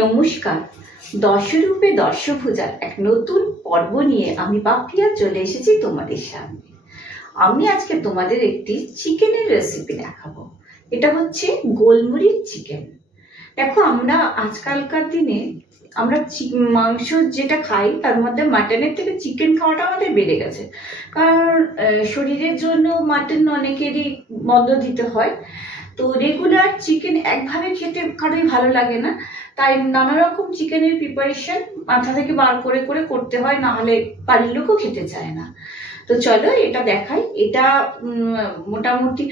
নমস্কার, দশরূপে দশভুজার এক নতুন পর্ব নিয়ে আমি পাপিয়া চলে এসেছি তোমাদের সামনে। আমি আজকে তোমাদের একটি চিকেনের রেসিপি দেখাবো। এটা হচ্ছে গোলমরিচ চিকেন। দেখো, আমরা আজকালকার দিনে আমরা মাংস যেটা খাই তার মধ্যে মাটনের থেকে চিকেন খাওয়াটা আমাদের বেড়ে গেছে, কারণ শরীরের জন্য মাটন অনেকেরই বন্ধ দিতে হয়। তো রেগুলার চিকেন একভাবে খেতে কারোই ভালো লাগে না, তাই নানা রকম চিকেনের প্রিপারেশন মাথা থেকে বার করে করে করতে হয়, না হলে বাড়ির লোকও খেতে চায় না। তো চলো এটা দেখাই। এটা মোটামুটি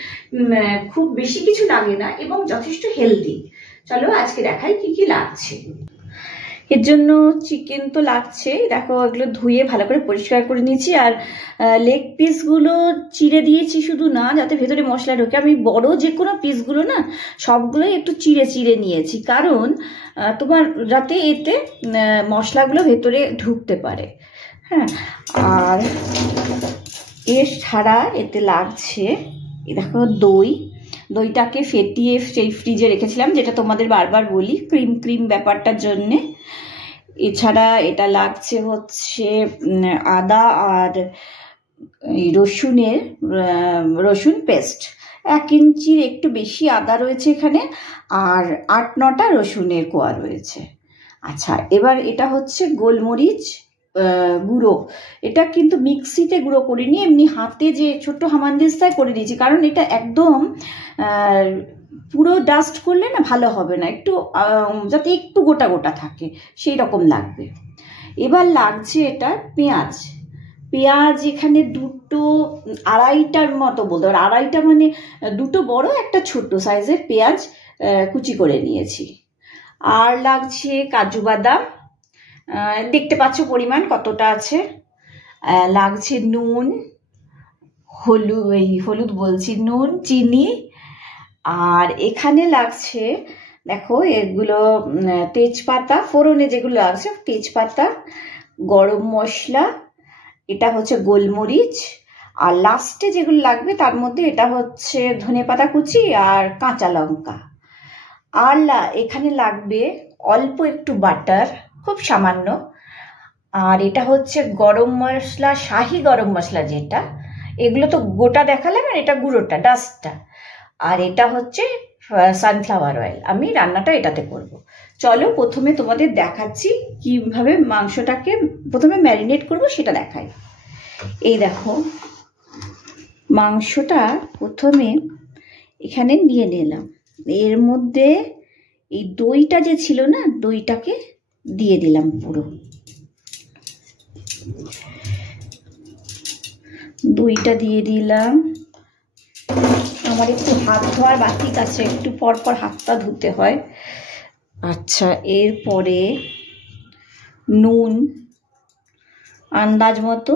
খুব বেশি কিছু লাগে না এবং যথেষ্ট হেলদি। চলো আজকে দেখাই কি কি লাগছে। এর জন্য চিকেন তো লাগছে, দেখো এগুলো ধুয়ে ভালো করে পরিষ্কার করে নিয়েছি। আর লেগ পিসগুলো চিড়ে দিয়েছি, শুধু না যাতে ভেতরে মশলা ঢোকে। আমি বড় যে কোনো পিসগুলো না সবগুলোই একটু চিড়ে চিড়ে নিয়েছি, কারণ তোমার যাতে এতে মশলাগুলো ভেতরে ঢুকতে পারে। হ্যাঁ, আর এর ছাড়া এতে লাগছে দেখো দইটাকে ফেটিয়ে সেই ফ্রিজে রেখেছিলাম, যেটা তোমাদের বারবার বলি ক্রিম ক্রিম ব্যাপারটার জন্যে। এছাড়া এটা লাগছে হচ্ছে আদা আর রসুন পেস্ট। 1 ইঞ্চির একটু বেশি আদা রয়েছে এখানে, আর 8-9টা রসুনের কোয়া রয়েছে। আচ্ছা, এবার এটা হচ্ছে গোলমরিচ গুঁড়ো। এটা কিন্তু মিক্সিতে গুঁড়ো করিনি, এমনি হাতে যে ছোট্ট হামানদিস্তায় করে দিয়েছি, কারণ এটা একদম পুরো ডাস্ট করলে না ভালো হবে না, একটু যাতে একটু গোটা গোটা থাকে সেই রকম লাগবে। এবার লাগছে এটা পেঁয়াজ এখানে দুটো, আড়াইটার মতো বলতে পারো, আড়াইটা মানে দুটো বড় একটা ছোট্ট সাইজের পেঁয়াজ কুচি করে নিয়েছি। আর লাগছে কাজু বাদাম, দেখতে পাচ্ছ পরিমাণ কতটা আছে। লাগছে নুন, নুন, চিনি। আর এখানে লাগছে দেখো এগুলো তেজপাতা, ফোড়নে যেগুলো লাগছে তেজপাতা, গরম মশলা, এটা হচ্ছে গোলমরিচ, আর লাস্টে যেগুলো লাগবে তার মধ্যে এটা হচ্ছে ধনেপাতা কুচি আর কাঁচা লঙ্কা। আর এখানে লাগবে অল্প একটু বাটার, খুব সামান্য। আর এটা হচ্ছে গরম মশলা, শাহি গরম মশলা যেটা, এগুলো তো গোটা দেখালাম, আর এটা গুঁড়োটা ডাস্টটা। আর এটা হচ্ছে সানফ্লাওয়ার অয়েল। আমি রান্নাটা এটাতে করব। চলো প্রথমে তোমাদের দেখাচ্ছি কিভাবে মাংসটাকে প্রথমে ম্যারিনেট করব, সেটা দেখাই। এই দেখো, মাংসটা প্রথমে এখানে নিয়ে নিলাম। এর মধ্যে এই দইটা যে ছিল না, দইটাকে দিয়ে দিলাম পুরো। দইটা দিয়ে দিলাম। আমার একটু হাত ধোয়ার বাকি আছে, একটু পর পর হাতটা ধুতে হয়। আচ্ছা, এরপরে নুন, আন্দাজ মতো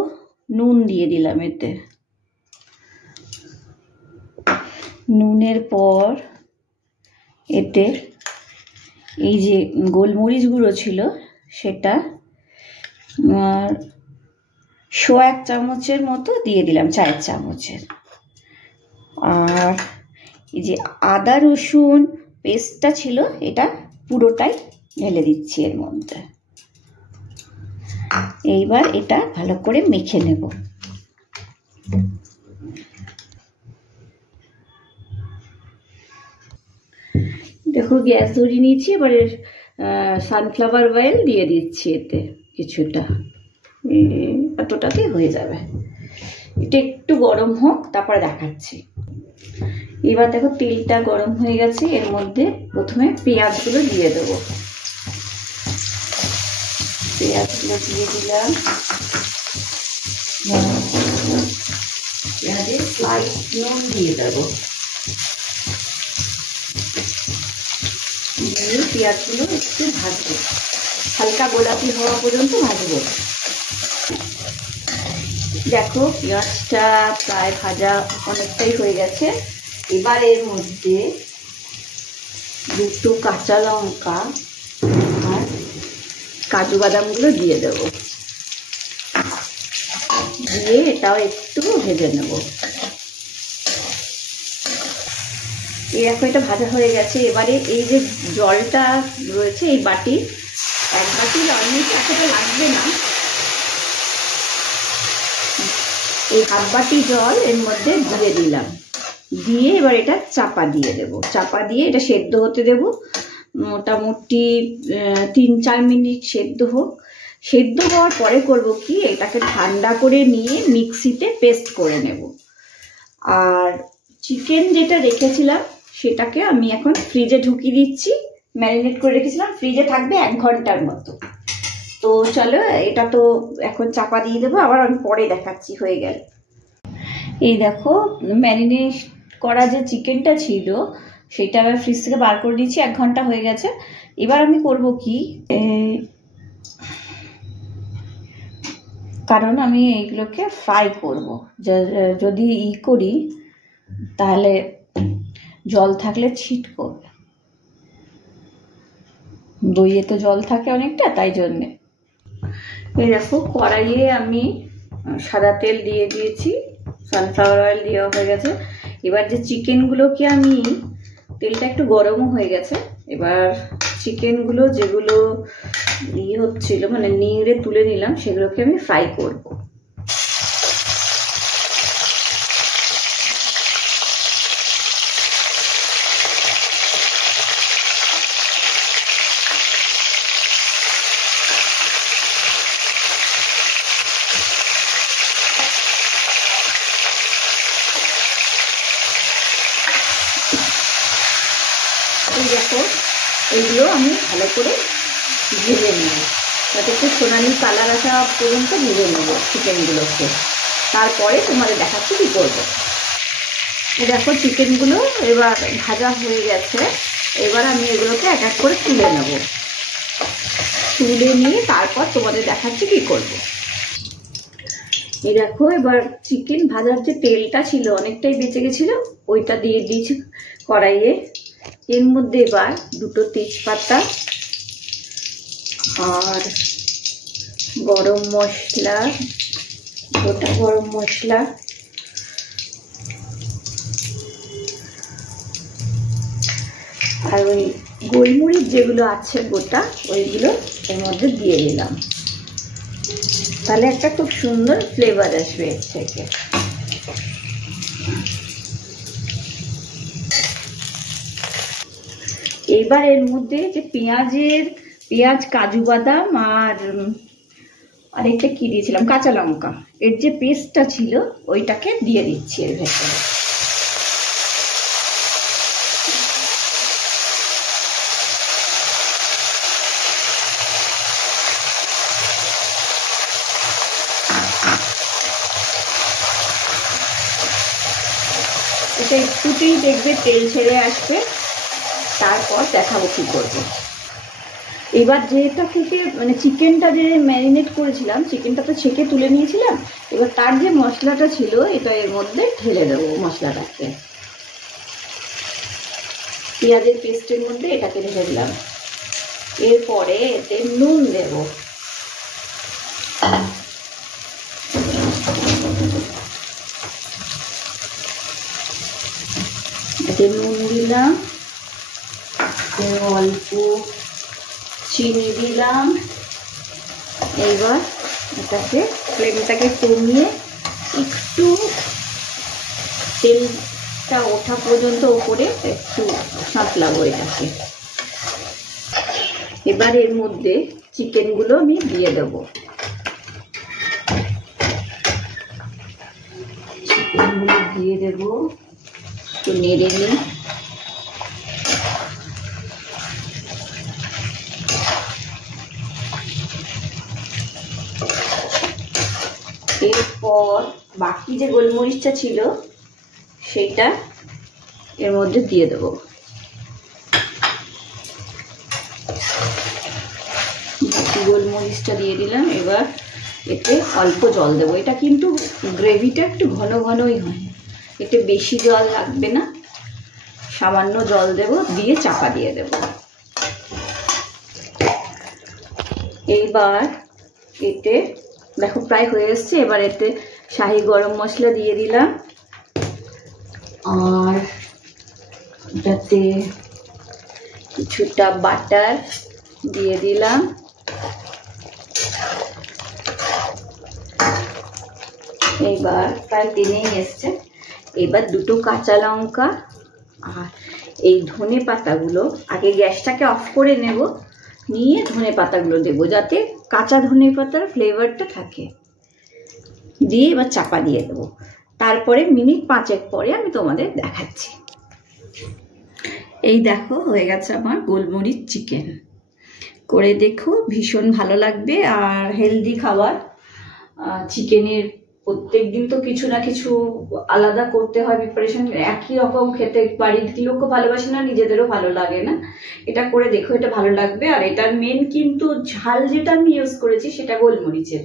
নুন দিয়ে দিলাম এতে। নুনের পর এতে এই যে গোলমরিচ গুঁড়ো ছিল সেটা 1 চামচের মতো দিয়ে দিলাম, 4 চামচের। আর এই যে আদা রসুন পেস্টটা ছিল এটা পুরোটাই ঢেলে দিচ্ছি এর মধ্যে। এইবার এটা ভালো করে মেখে নেব। দেখো গ্যাস ধরিয়ে নিয়েছি, এবারে সানফ্লাওয়ার অয়েল দিয়ে দিচ্ছি এতে কিছুটা, এতটাতে হয়ে যাবে। এটা একটু গরম হোক, তারপরে দেখাচ্ছি। এবার দেখো তেলটা গরম হয়ে গেছে, এর মধ্যে প্রথমে পেঁয়াজগুলো দিয়ে দেবো। পেঁয়াজগুলো দিয়ে দিলাম, পেঁয়াজের স্লাইস নুন দিয়ে দেবো। পেঁয়াজগুলো একটু ভাজবো, হালকা গোলাপি হওয়া পর্যন্ত ভাজবো। দেখো পেঁয়াজটা প্রায় ভাজা অনেকটাই হয়ে গেছে। এবার এর মধ্যে দুটো কাঁচা লঙ্কা আর কাজু বাদামগুলো দিয়ে দেব, দিয়ে এটাও একটু ভেজে নেব। এই এখন এটা ভাজা হয়ে গেছে। এবারে এই যে জলটা রয়েছে এই বাটি, এক বাটি অলমোস্ট এতটা লাগবে না, এই হাফ বাটি জল এর মধ্যে দিয়ে দিলাম, দিয়ে এবার এটা চাপা দিয়ে দেব। চাপা দিয়ে এটা সেদ্ধ হতে দেব, মোটামুটি 3-4 মিনিট সেদ্ধ হোক। সেদ্ধ হওয়ার পরে করব কি, এটাকে ঠান্ডা করে নিয়ে মিক্সিতে পেস্ট করে নেব। আর চিকেন যেটা রেখেছিলাম সেটাকে আমি এখন ফ্রিজে ঢুকিয়ে দিচ্ছি। ম্যারিনেট করে রেখেছিলাম, ফ্রিজে থাকবে 1 ঘন্টার মতো। তো চলো এটা তো এখন চাপা দিয়ে দেবো, আবার আমি পরে দেখাচ্ছি হয়ে গেল। এই দেখো ম্যারিনেট করা যে চিকেনটা ছিল সেটা আবার ফ্রিজ থেকে বার করে দিচ্ছি, 1 ঘন্টা হয়ে গেছে। এবার আমি করব কি, কারণ আমি এইগুলোকে ফ্রাই করব, যদি করি তাহলে জল থাকলে ছিট করবে, দইয়ে তো জল থাকে অনেকটা, তাই জন্যে। এই দেখো কড়াইয়ে আমি সাদা তেল দিয়ে দিয়েছি, সানফ্লাওয়ার অয়েল দেওয়া হয়ে গেছে। এবার যে চিকেনগুলোকে আমি, তেলটা একটু গরমও হয়ে গেছে, এবার চিকেনগুলো যেগুলো হচ্ছিল মানে নিংড়ে তুলে নিলাম সেগুলোকে আমি ফ্রাই করব। দেখো এগুলো আমি ভালো করে ভেজে নেব, যাতে একটু সোনালি কালার আসা পর্যন্ত ভেজে নেব চিকেনগুলোকে। তারপরে তোমাদের দেখাচ্ছি কী করবো। দেখো চিকেনগুলো এবার ভাজা হয়ে গেছে, এবার আমি এগুলোকে এক এক করে তুলে নেব। তুলে নিয়ে তারপর তোমাদের দেখাচ্ছি কী করবো। এই দেখো এবার চিকেন ভাজার যে তেলটা ছিল অনেকটাই বেঁচে গেছিলো, ওইটা দিয়ে দিয়েছি কড়াইয়ে। এর মধ্যে এবার 2টো তেজপাতা আর গরম মশলা, গোটা গরম মশলা, আর ওই গোলমরিচ যেগুলো আছে গোটা, ওইগুলো এর মধ্যে দিয়ে দিলাম, তাহলে একটা খুব সুন্দর ফ্লেভার আসবে এর থেকে। এবার এর মধ্যে যে পেঁয়াজ, কাজু বাদাম আর একটা কি দিয়েছিলাম, কাঁচা লঙ্কা, এর যে পেস্টটা ছিল ওইটাকে দিয়ে দিচ্ছি এর ভেতরে। এটা একটুতেই দেখবে তেল ছেড়ে আসবে, তারপর দেখাবো কি করবো। এবার যেটা থেকে মানে চিকেনটা যে ম্যারিনেট করেছিলাম, চিকেনটা তো ছেঁকে তুলে নিয়েছিলাম, এবার তার যে মশলাটা ছিল এটা এর মধ্যে ঢেলে দেবো। মশলাটাকে পেঁয়াজের পেস্টের মধ্যে এটাকে ঢেলে দিলাম। এরপরে এতে নুন দেব, এতে নুন দিলাম, অল্প চিনি দিলাম। এবার এটাকে ফ্লেমটাকে কমিয়ে একটু তেলটা ওঠা পর্যন্ত ওপরে একটু সাঁতলাবো এটাকে। এবার এর মধ্যে চিকেনগুলো আমি দিয়ে দেবো। চিকেনগুলো দিয়ে দেবো, একটু নেড়ে নিই। এরপর বাকি যে গোলমরিচটা ছিল সেটা এর মধ্যে দিয়ে দেবো। বাকি গোলমরিচটা দিয়ে দিলাম। এবার এতে অল্প জল দেবো। এটা কিন্তু গ্রেভিটা একটু ঘন ঘনই হয়, এতে বেশি জল লাগবে না, সামান্য জল দেব, দিয়ে চাপা দিয়ে দেব। এইবার এতে দেখো প্রায় হয়ে এসছে। এবার এতে শাহি গরম মশলা দিয়ে দিলাম, আর এটাতে কিছুটা বাটার দিয়ে দিলাম, এবার প্রায় টেনেই এসছে। এবার দুটো কাঁচা লঙ্কা আর এই ধনে পাতাগুলো, আগে গ্যাসটাকে অফ করে নেব, নিয়ে ধনে পাতাগুলো দেবো যাতে কাঁচা ধনে পাতার ফ্লেভারটা থাকে, দিয়ে এবার চাপা দিয়ে দেবো। তারপরে মিনিট 5 পরে আমি তোমাদের দেখাচ্ছি। এই দেখো হয়ে গেছে আমার গোলমরিচ চিকেন। করে দেখো, ভীষণ ভালো লাগবে আর হেলদি খাবার। চিকেনের প্রত্যেক দিন তো কিছু না কিছু আলাদা করতে হয় প্রিপারেশন, একই রকম খেতে বাড়ির লোকও ভালোবাসে না, নিজেদেরও ভালো লাগে না। এটা করে দেখো, এটা ভালো লাগবে। আর এটার মেন কিন্তু ঝাল যেটা আমি ইউজ করেছি সেটা গোলমরিচের,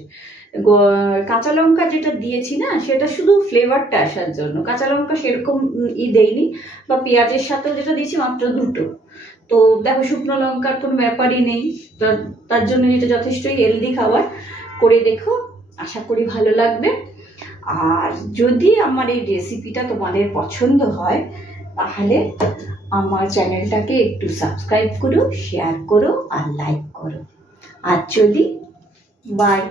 কাঁচা লঙ্কা যেটা দিয়েছি না সেটা শুধু ফ্লেভারটা আসার জন্য, কাঁচা লঙ্কা সেরকম দেইনি, বা পেঁয়াজের সাথেও যেটা দিয়েছি মাত্র 2টো। তো দেখো শুকনো লঙ্কার কোনো ব্যাপারই নেই, তার জন্য এটা যথেষ্টই হেলদি খাবার। করে দেখো, আশা করি ভালো লাগবে। আর যদি আমার এই রেসিপিটা তোমাদের পছন্দ হয় তাহলে আমার চ্যানেলটাকে একটু সাবস্ক্রাইব করো, শেয়ার করো আর লাইক করো। আর চলি, বাই।